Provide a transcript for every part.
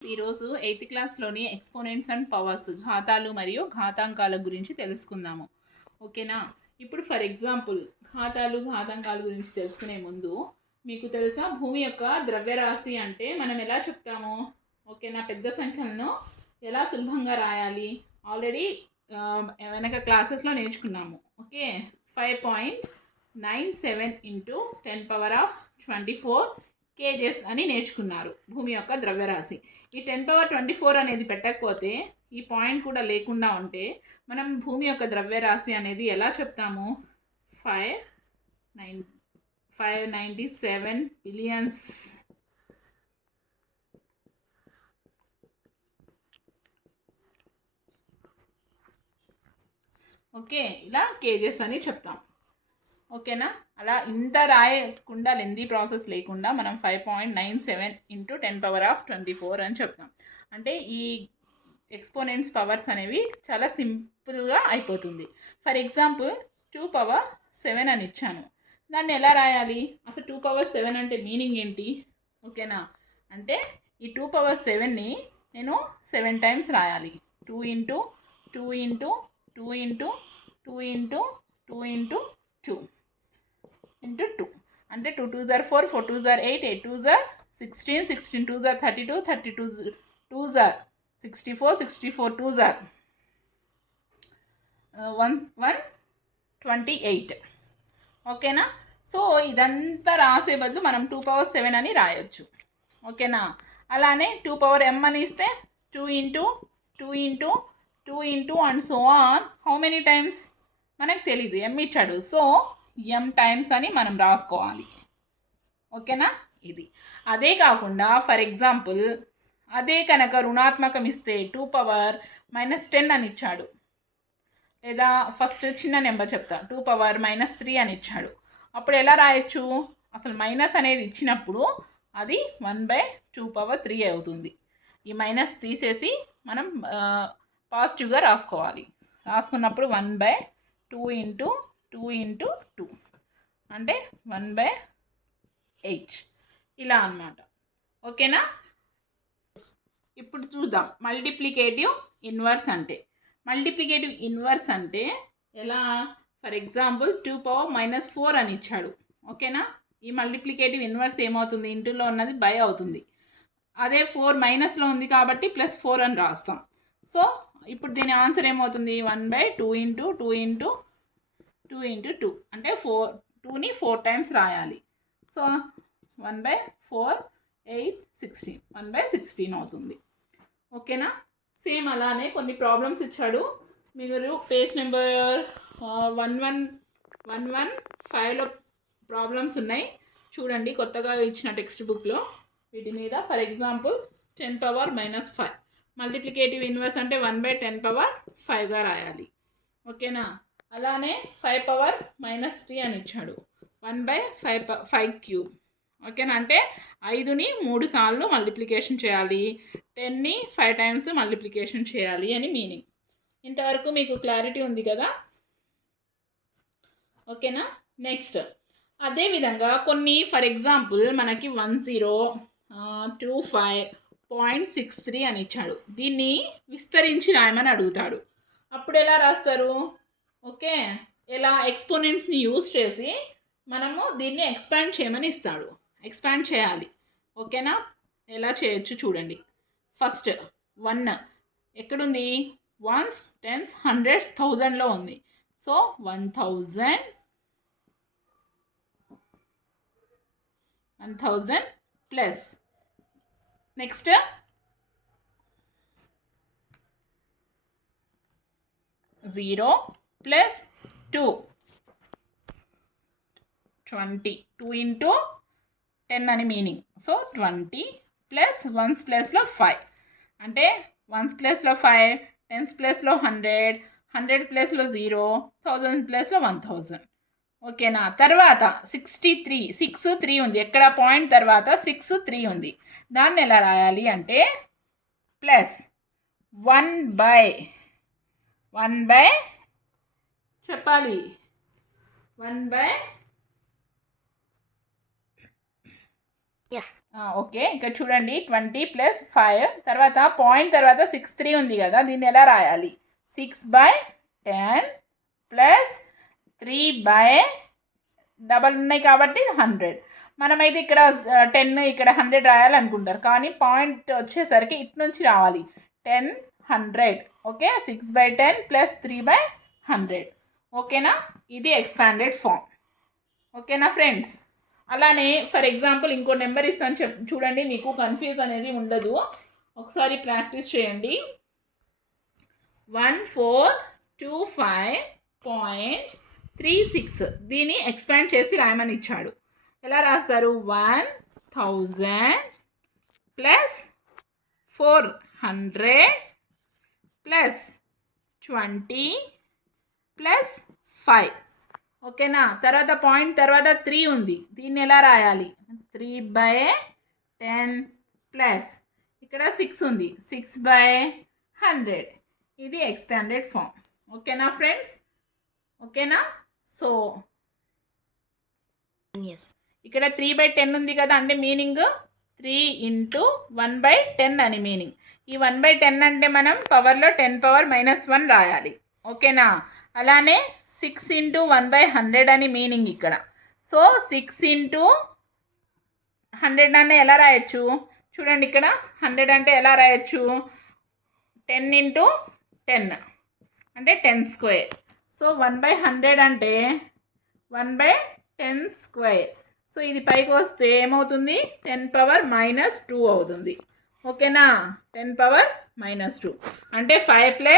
ఈరోజు 8th క్లాస్లోని exponents and powers ఘాతాలు మరియు ఘాతాంకాల గురించి తెలుసుకుందాము. ఓకేనా? ఇప్పుడు ఫర్ ఎగ్జాంపుల్ ఘాతాలు ఘాతాంకాల గురించి తెలుసుకునే ముందు మీకు తెలుసా భూమి యొక్క ద్రవ్యరాశి అంటే మనం ఎలా చెప్తాము? ఓకేనా? పెద్ద సంఖ్యలను ఎలా సులభంగా రాయాలి ఆల్రెడీ వెనక క్లాసెస్లో నేర్చుకున్నాము. ఓకే, 5.97 ఇంటూ 10⁻24 కేజెస్ అని నేర్చుకున్నారు భూమి యొక్క ద్రవ్యరాశి. ఈ 10⁻24 అనేది పెట్టకపోతే ఈ పాయింట్ కూడా లేకుండా ఉంటే మనం భూమి యొక్క ద్రవ్యరాశి అనేది ఎలా చెప్తాము? 597 బిలియన్స్ ఓకే, ఇలా కేజెస్ అని చెప్తాం. ఓకేనా? అలా ఇంత రాయకుండా లెందీ ప్రాసెస్ లేకుండా మనం 5.97 ఇంటూ 10⁻24 అని చెప్తాం. అంటే ఈ ఎక్స్పోనెంట్స్ పవర్స్ అనేవి చాలా సింపుల్గా అయిపోతుంది. ఫర్ ఎగ్జాంపుల్ 2⁻7 అని ఇచ్చాను, దాన్ని ఎలా రాయాలి? అసలు 2⁻7 అంటే మీనింగ్ ఏంటి? ఓకేనా? అంటే ఈ 2⁻7ని నేను 7 టైమ్స్ రాయాలి. 2 into 2 into 2 into 2 into 2 into 2 into 2 అంటే 2 2s are 4, 4 2s are 8, 8 2s are 16, 16 2s are 32, 32 2s are 64, 64 2s are 128. ఓకేనా? సో ఇదంతా రాసే బదులు మనం 2⁻7 అని రాయొచ్చు. ఓకేనా? అలానే 2m అని ఇస్తే 2 into 2 into 2 into and so on. How many times మనకు తెలీదు, m ఇచ్చాడు, సో m టైమ్స్ అని మనం రాసుకోవాలి. ఓకేనా? ఇది అదే కాకుండా ఫర్ ఎగ్జాంపుల్ అదే కనుక రుణాత్మకం ఇస్తే 2⁻−10 అని ఇచ్చాడు, లేదా ఫస్ట్ చిన్న నెంబర్ చెప్తా, 2⁻−3 అని ఇచ్చాడు. అప్పుడు ఎలా రాయొచ్చు? అసలు మైనస్ అనేది ఇచ్చినప్పుడు అది 1/2/3 అవుతుంది. ఈ మైనస్ తీసేసి మనం పాజిటివ్గా రాసుకోవాలి. రాసుకున్నప్పుడు 1/2 ఇంటూ 2 ఇంటూ 2 అంటే 1/8 ఇలా అన్నమాట. ఓకేనా? ఇప్పుడు చూద్దాం మల్టిప్లికేటివ్ ఇన్వర్స్ అంటే. మల్టిప్లికేటివ్ ఇన్వర్స్ అంటే ఎలా? ఫర్ ఎగ్జాంపుల్ 2⁻−4 అని ఇచ్చాడు. ఓకేనా? ఈ మల్టిప్లికేటివ్ ఇన్వర్స్ ఏమవుతుంది? ఇంటూలో ఉన్నది బై అవుతుంది. అదే 4 మైనస్లో ఉంది కాబట్టి +4 అని రాస్తాం. సో ఇప్పుడు దీని ఆన్సర్ ఏమవుతుంది? 1/2 ఇంటూ 2 ఇంటూ 2 ఇంటూ 2 అంటే 2ని 4 టైమ్స్ రాయాలి. సో 1/4 8 16 1/16 అవుతుంది. ఓకేనా? సేమ్ అలానే కొన్ని ప్రాబ్లమ్స్ ఇచ్చాడు. మీరు పేజ్ నెంబర్ 1115లో ప్రాబ్లమ్స్ ఉన్నాయి చూడండి, కొత్తగా ఇచ్చిన టెక్స్ట్ బుక్లో. వీటి మీద ఫర్ ఎగ్జాంపుల్ 10⁻−5 మల్టిప్లికేటివ్ ఇన్వర్స్ అంటే 1/10⁻5గా రాయాలి. ఓకేనా? అలానే 5⁻−3 అని ఇచ్చాడు, 1/5³ ఓకేనా? అంటే 5ని 3 సార్లు మల్టిప్లికేషన్ చేయాలి, 10ని 5 టైమ్స్ మల్టిప్లికేషన్ చేయాలి అని మీనింగ్. ఇంతవరకు మీకు క్లారిటీ ఉంది కదా? ఓకేనా? నెక్స్ట్ అదేవిధంగా కొన్ని ఫర్ ఎగ్జాంపుల్ మనకి 1025.63 అని ఇచ్చాడు, దీన్ని విస్తరించి రాయమని అడుగుతాడు. అప్పుడు ఎలా రాస్తారు? ఓకే, ఎలా ఎక్స్పోనెంట్స్ని యూజ్ చేసి మనము దీన్ని ఎక్స్పాండ్ చేయమని ఇస్తాడు, ఎక్స్పాండ్ చేయాలి. ఓకేనా? ఎలా చేయొచ్చు చూడండి. ఫస్ట్ 1 ఎక్కడుంది? 1s 10s 100s 1000లో ఉంది. So 1000 plus next 0 plus 2 20 2 into 10 అని మీనింగ్. సో 20 ప్లస్ 1s ప్లేస్లో 5 అంటే 1s ప్లేస్లో 5, 10s ప్లేస్లో 100, 100 ప్లేస్లో 0, 1000 ప్లేస్లో 1000. ఓకేనా? తర్వాత 63 6 3 ఉంది, ఎక్కడ పాయింట్ తర్వాత 6 3 ఉంది. దాన్ని ఎలా రాయాలి అంటే ప్లస్ 1/1 చెప్పాలి, 1/, ఎస్. ఓకే, ఇక్కడ చూడండి 20 + 5 తర్వాత పాయింట్ తర్వాత 63 ఉంది కదా, దీన్ని ఎలా రాయాలి? 6/10 + 3/, డబల్ ఉన్నాయి కాబట్టి 100. మనమైతే ఇక్కడ 10 ఇక్కడ 100 రాయాలనుకుంటారు, కానీ పాయింట్ వచ్చేసరికి ఇటు నుంచి రావాలి 10 100. ఓకే, 6/10 + 3/100. ఓకేనా, ఇది ఎక్స్పాండెడ్ ఫామ్. ఓకేనా ఫ్రెండ్స్? అలానే ఫర్ ఎగ్జాంపుల్ ఇంకో నెంబర్ ఇస్తాను, చూడండి, మీకు కన్ఫ్యూజ్ అనేది ఉండదు. ఒకసారి ప్రాక్టీస్ చేయండి. 1425.36 దీన్ని ఎక్స్పాండ్ చేసి రాయమని ఇచ్చాడు. ఎలా రాస్తారు? 1000 + 400 + 20 + 5. ఓకేనా, తర్వాత పాయింట్ తర్వాత 3 ఉంది, దీన్ని ఎలా రాయాలి? 3/10 ప్లస్ ఇక్కడ 6 ఉంది, 6/100. ఇది ఎక్స్పాండెడ్ ఫామ్. ఓకేనా ఫ్రెండ్స్? ఓకేనా? సో ఇక్కడ 3/10 ఉంది కదా, అంటే మీనింగ్ 3 × 1/10 అని మీనింగ్. ఈ 1/10 అంటే మనం పవర్లో 10⁻⁻1 రాయాలి. ఓకేనా, అలానే 6 × 1/100 అని మీనింగ్ ఇక్కడ. సో 6 × 100 అనే ఎలా రాయొచ్చు? చూడండి, ఇక్కడ 100 అంటే ఎలా రాయొచ్చు? 10 × 10 అంటే 10². సో 1/100 అంటే 1/10². సో ఇది పైకి వస్తే ఏమవుతుంది? 10⁻⁻2 అవుతుంది. ఓకేనా, 10⁻⁻2 అంటే 5 +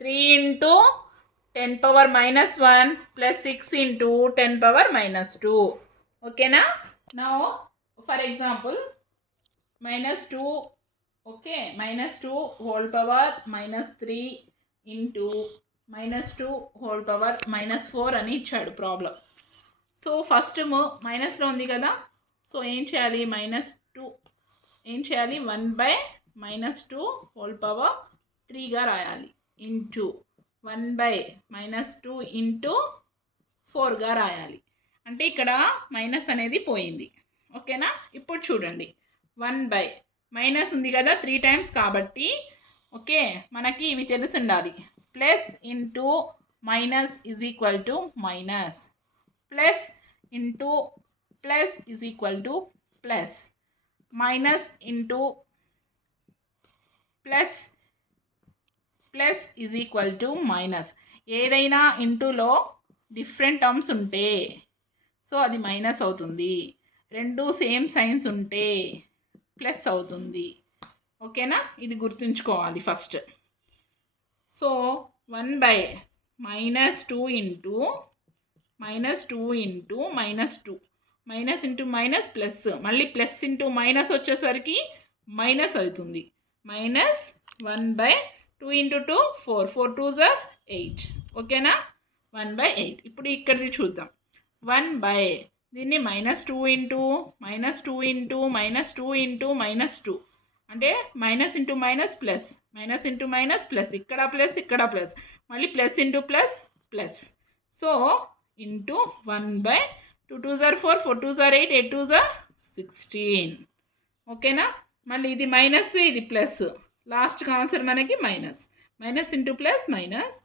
3 × 10⁻⁻1 + 6 × 10⁻⁻2. ఓకేనా? Now for example -2. Okay, -2 whole power -3 × -2 ⁻⁻4 అని ఇచ్చాడు ప్రాబ్లం. సో ఫస్ట్ మైనస్లో ఉంది కదా, సో ఏం చేయాలి? -2 ఏం చేయాలి? 1/-2 హోల్ పవర్ 3గా రాయాలి, ఇంటూ 1/-2 × 4గా రాయాలి. అంటే ఇక్కడ మైనస్ అనేది పోయింది. ఓకేనా, ఇప్పుడు చూడండి, 1/ మైనస్ ఉంది కదా 3 టైమ్స్ కాబట్టి, ఓకే, మనకి ఇవి తెలిసి ఉండాలి. Plus into minus is equal to minus, plus into plus is equal to plus, minus into plus plus is equal to minus. ఏదైనా ఇంటూలో డిఫరెంట్ టర్మ్స్ ఉంటే సో అది మైనస్ అవుతుంది, రెండు సేమ్ సైన్స్ ఉంటే ప్లస్ అవుతుంది. ఓకేనా, ఇది గుర్తుంచుకోవాలి first. So 1/-2 into -2 into -2, minus into minus plus, మళ్ళీ ప్లస్ ఇంటూ మైనస్ వచ్చేసరికి మైనస్ అవుతుంది. -1/2 × 2 4, 4 2s are 8. ఓకేనా, 1/8. ఇప్పుడు ఇక్కడిది చూద్దాం. 1/ దీన్ని -2 ఇంటూ -2 ఇంటూ -2 ఇంటూ -2 అంటే minus into minus plus, minus into minus plus, ఇక్కడ ప్లస్ ఇక్కడ ప్లస్, మళ్ళీ plus into plus plus. So into 1/2 2s are 4, 4 2s are 8, 8 2s are 16. ఓకేనా, మళ్ళీ ఇది మైనస్ ఇది ప్లస్, లాస్ట్కి ఆన్సర్ మనకి minus, minus into plus minus,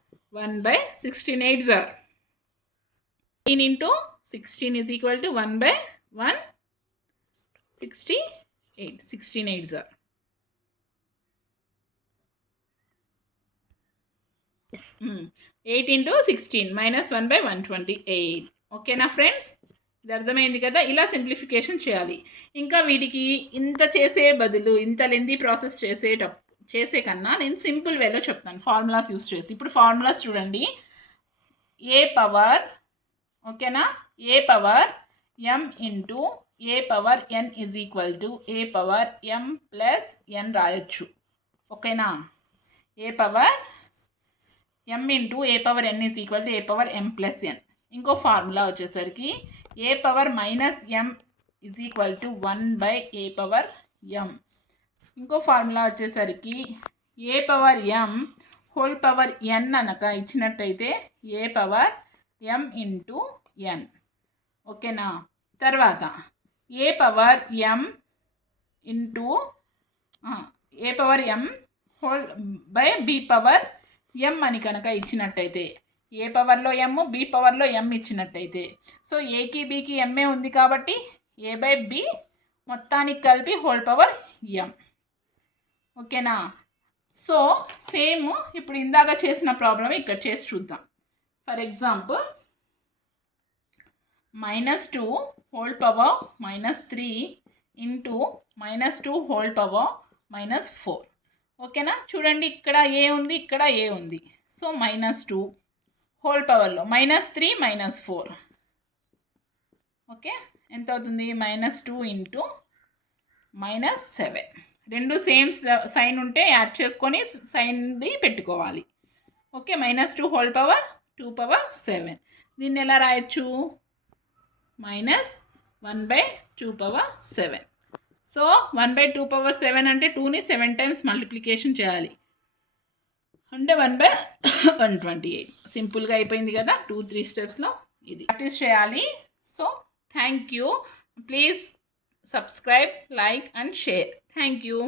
1/16 8s are 16 into 16 is equal to 1/1 68, 16 8s are 8 into 16 -1/128. ఓకేనా friends, ఇది అర్థమైంది కదా? ఇలా సింప్లిఫికేషన్ చేయాలి. ఇంకా వీటికి ఇంత చేసే బదులు ఇంత లెందీ ప్రాసెస్ చేసే కన్నా నేను సింపుల్ వేలో చెప్తాను, ఫార్ములాస్ యూస్ చేసి. ఇప్పుడు ఫార్ములాస్ చూడండి. ఏ పవర్, ఓకేనా, a power m into a power n is equal to a power m plus n రాయొచ్చు. ఓకేనా, a power m into a power n is equal to a power m plus n. ఇంకో formula వచ్చేసరికి a power -m is equal to 1/ఏ power m. ఇంకో formula వచ్చేసరికి a power m whole power n అనక ఇచ్చినట్టయితే a power m into n. ఓకేనా, తర్వాత a power m into a power m whole by b power m అని కనుక ఇచ్చినట్టయితే, ఏ పవర్లో ఎమ్, బి పవర్లో ఎం ఇచ్చినట్టయితే, సో ఏకి బికి ఎంఏ ఉంది కాబట్టి ఏ బై బి మొత్తానికి కలిపి హోల్ పవర్ ఎం. ఓకేనా? సో సేమ్ ఇప్పుడు ఇందాక చేసిన ప్రాబ్లం ఇక్కడ చేసి చూద్దాం. For example -2 whole power -3 into -2 whole power -4. ఓకేనా? చూడండి, ఇక్కడ ఏ ఉంది, ఇక్కడ ఏ ఉంది. సో -2 హోల్ పవర్లో -3 -4. ఓకే, ఎంత అవుతుంది? -2 ఇంటూ -7. రెండు సేమ్ సైన్ ఉంటే యాడ్ చేసుకొని సైన్ది పెట్టుకోవాలి. Okay, -2 whole power 2/7. దీన్ని ఎలా రాయొచ్చు? -1/2/7. సో 1/2/7 అంటే 2ని 7 టైమ్స్ మల్టిప్లికేషన్ చేయాలి, అంటే 1/128. సింపుల్గా అయిపోయింది కదా, 2-3 స్టెప్స్లో ఇది ప్రాక్టీస్ చేయాలి. So thank you. Please subscribe, like and share. Thank you.